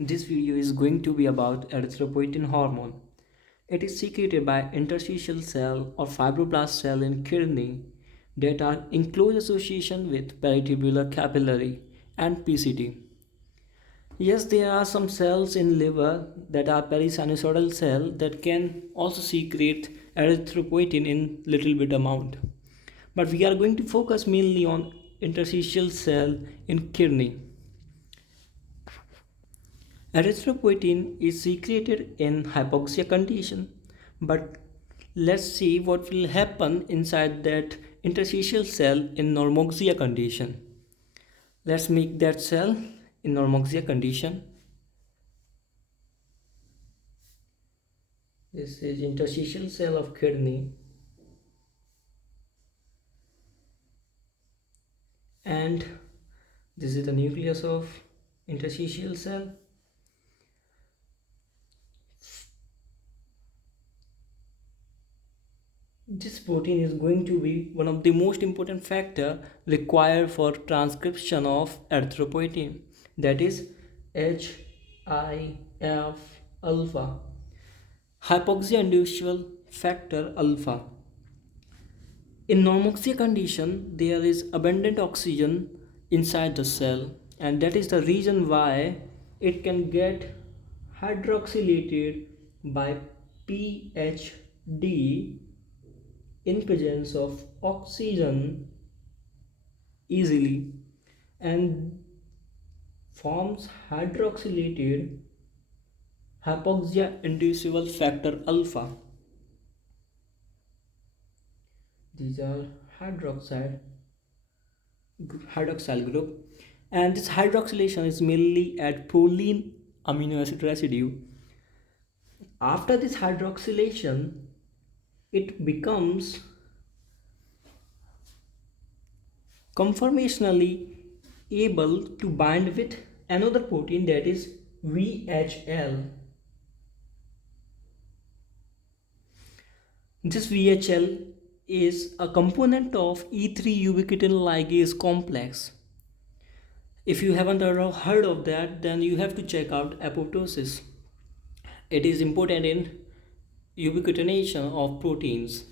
This video is going to be about erythropoietin hormone. It is secreted by interstitial cell or fibroblast cell in kidney that are in close association with peritubular capillary and PCT. Yes, there are some cells in liver that are perisinusoidal cell that can also secrete erythropoietin in little bit amount. But we are going to focus mainly on interstitial cell in kidney. Erythropoietin is secreted in hypoxia condition, but let's see what will happen inside that interstitial cell in normoxia condition. Let's make that cell in normoxia condition. This is interstitial cell of kidney, and this is the nucleus of interstitial cell. This protein is going to be one of the most important factor required for transcription of erythropoietin, that is HIF alpha, hypoxia inducible factor alpha. In normoxia condition, there is abundant oxygen inside the cell, and that is the reason why it can get hydroxylated by PhD in presence of oxygen easily and forms hydroxylated hypoxia inducible factor alpha. These are hydroxyl group, and this hydroxylation is mainly at proline amino acid residue. After this hydroxylation, it becomes conformationally able to bind with another protein, that is VHL. This VHL is a component of E3 ubiquitin ligase complex. If you haven't heard of that, then you have to check out apoptosis. It is important in ubiquitination of proteins.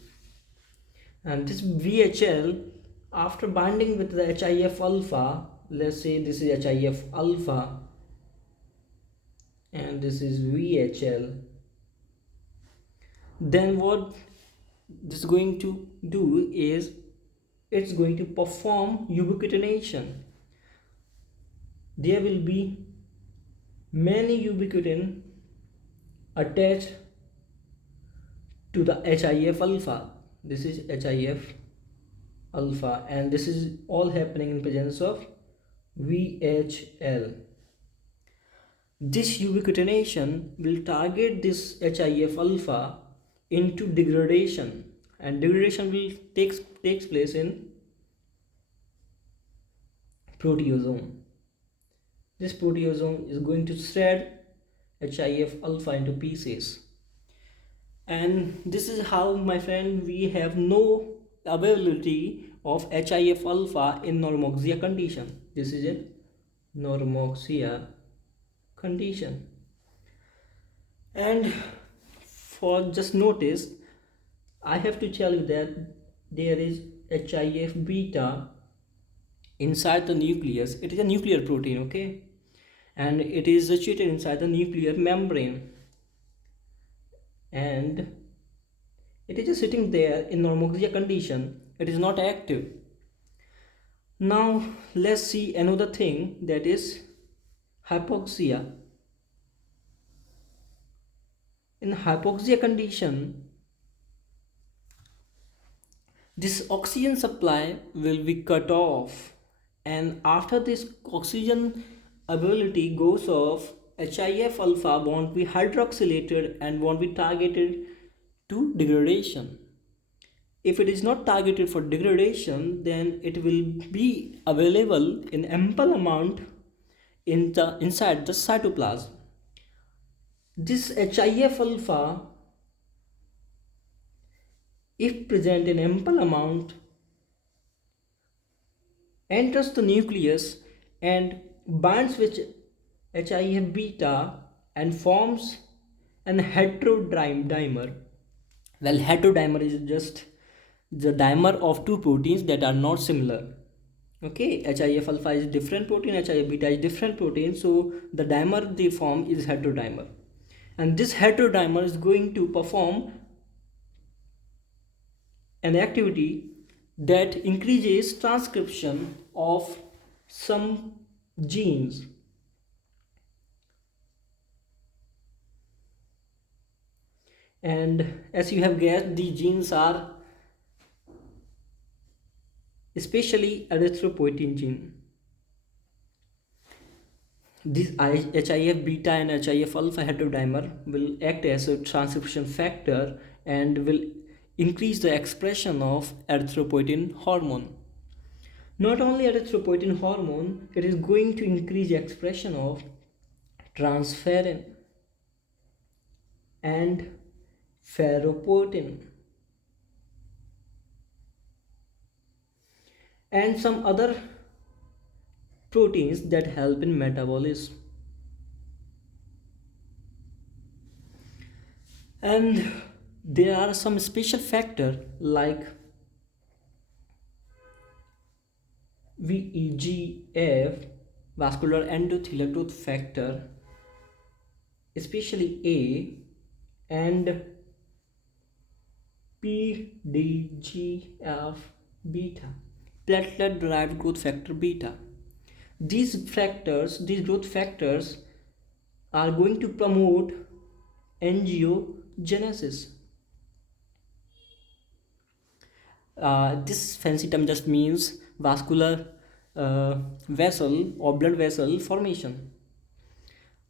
And this VHL, after binding with the HIF alpha, let's say this is HIF alpha and this is VHL, then what this is going to do is it's going to perform ubiquitination. There will be many ubiquitin attached to the HIF alpha. This is HIF alpha, and this is all happening in presence of VHL. This ubiquitination will target this HIF alpha into degradation, and degradation will takes place in proteasome. This proteasome is going to shred HIF alpha into pieces, and this is how, my friend, we have no availability of HIF alpha in normoxia condition. This is in normoxia condition. And for just notice, I have to tell you that there is HIF beta inside the nucleus. It is a nuclear protein, okay, and it is situated inside the nuclear membrane, and it is just sitting there in normoxia condition. It is not active. Now let's see another thing, that is hypoxia. In hypoxia condition, this oxygen supply will be cut off, and after this oxygen availability goes off, HIF alpha won't be hydroxylated and won't be targeted to degradation. If it is not targeted for degradation, then it will be available in ample amount inside the cytoplasm. This HIF alpha, if present in ample amount, enters the nucleus and binds with HIF beta and forms an heterodimer. Well, heterodimer is just the dimer of two proteins that are not similar. Okay, HIF alpha is different protein, HIF beta is different protein, so the dimer they form is heterodimer. And this heterodimer is going to perform an activity that increases transcription of some genes. And as you have guessed, these genes are especially erythropoietin gene. This HIF beta and HIF alpha heterodimer will act as a transcription factor and will increase the expression of erythropoietin hormone. Not only erythropoietin hormone, it is going to increase expression of transferrin and ferroportin and some other proteins that help in metabolism. And there are some special factors like VEGF, vascular endothelial growth factor, especially A, and PDGF beta, platelet derived growth factor beta. These growth factors are going to promote angiogenesis. This fancy term just means vascular vessel or blood vessel formation.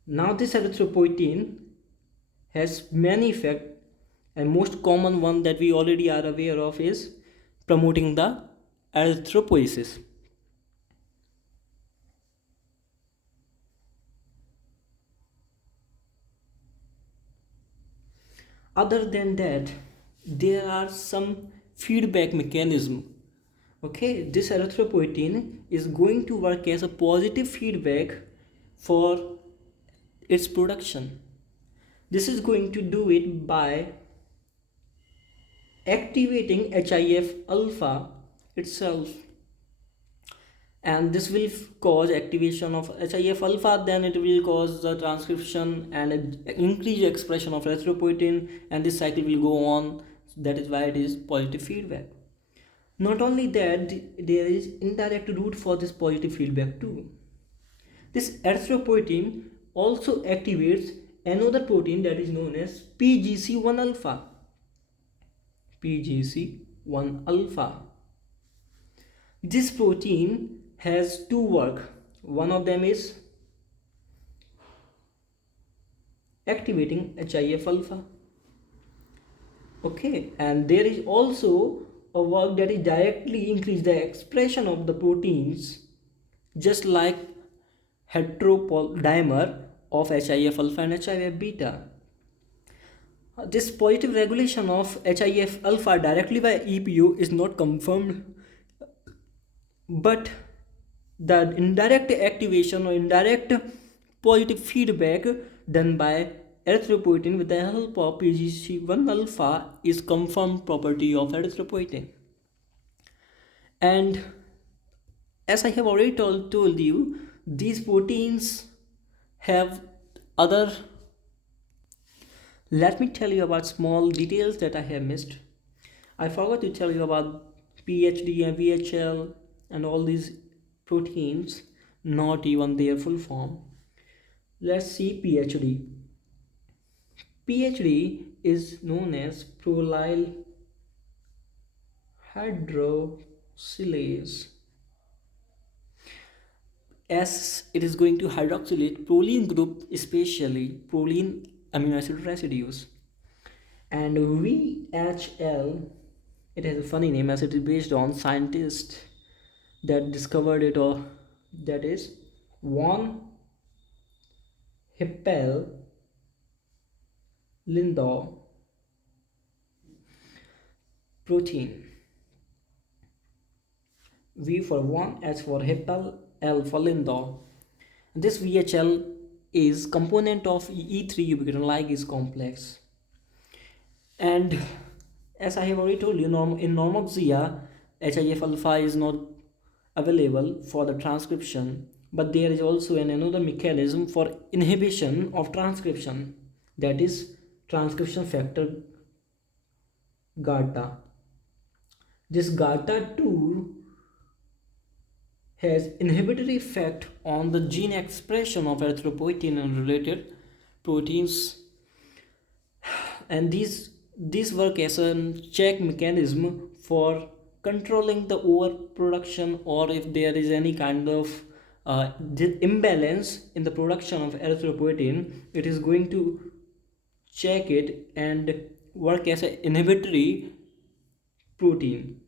Now this erythropoietin has many effects, and most common one that we already are aware of is promoting the erythropoiesis. Other than that, there are some feedback mechanism. Okay, this erythropoietin is going to work as a positive feedback for its production. This is going to do it by activating HIF alpha itself, and this will cause activation of HIF alpha, then it will cause the transcription and increase expression of erythropoietin, and this cycle will go on. That is why it is positive feedback. Not only that, there is indirect route for this positive feedback too. This erythropoietin also activates another protein that is known as PGC1 alpha. PGC1 alpha. This protein has two work. One of them is activating HIF alpha. Okay, and there is also a work that is directly increase the expression of the proteins, just like heterodimer of HIF alpha and HIF beta. This positive regulation of HIF alpha directly by EPO is not confirmed, but the indirect activation or indirect positive feedback done by erythropoietin with the help of PGC1 alpha is confirmed property of erythropoietin. And as I have already told you, these proteins have other. Let me tell you about small details that I have missed. I forgot to tell you about PhD and VHL and all these proteins, not even their full form. Let's see PhD. PhD is known as prolyl hydroxylase, as it is going to hydroxylate proline group, especially proline amino acid residues. And VHL, it has a funny name as it is based on scientist that discovered it, or that is von Hippel Lindau protein. V for 1, H for Hippel, L for Lindau. This VHL is component of E3 ubiquitin ligase complex. And as I have already told you, in normoxia, HIF alpha is not available for the transcription, but there is also another mechanism for inhibition of transcription, that is transcription factor GATA. This GATA 2 has inhibitory effect on the gene expression of erythropoietin and related proteins, and these work as a check mechanism for controlling the overproduction, or if there is any kind of imbalance in the production of erythropoietin, it is going to check it and work as an inhibitory protein.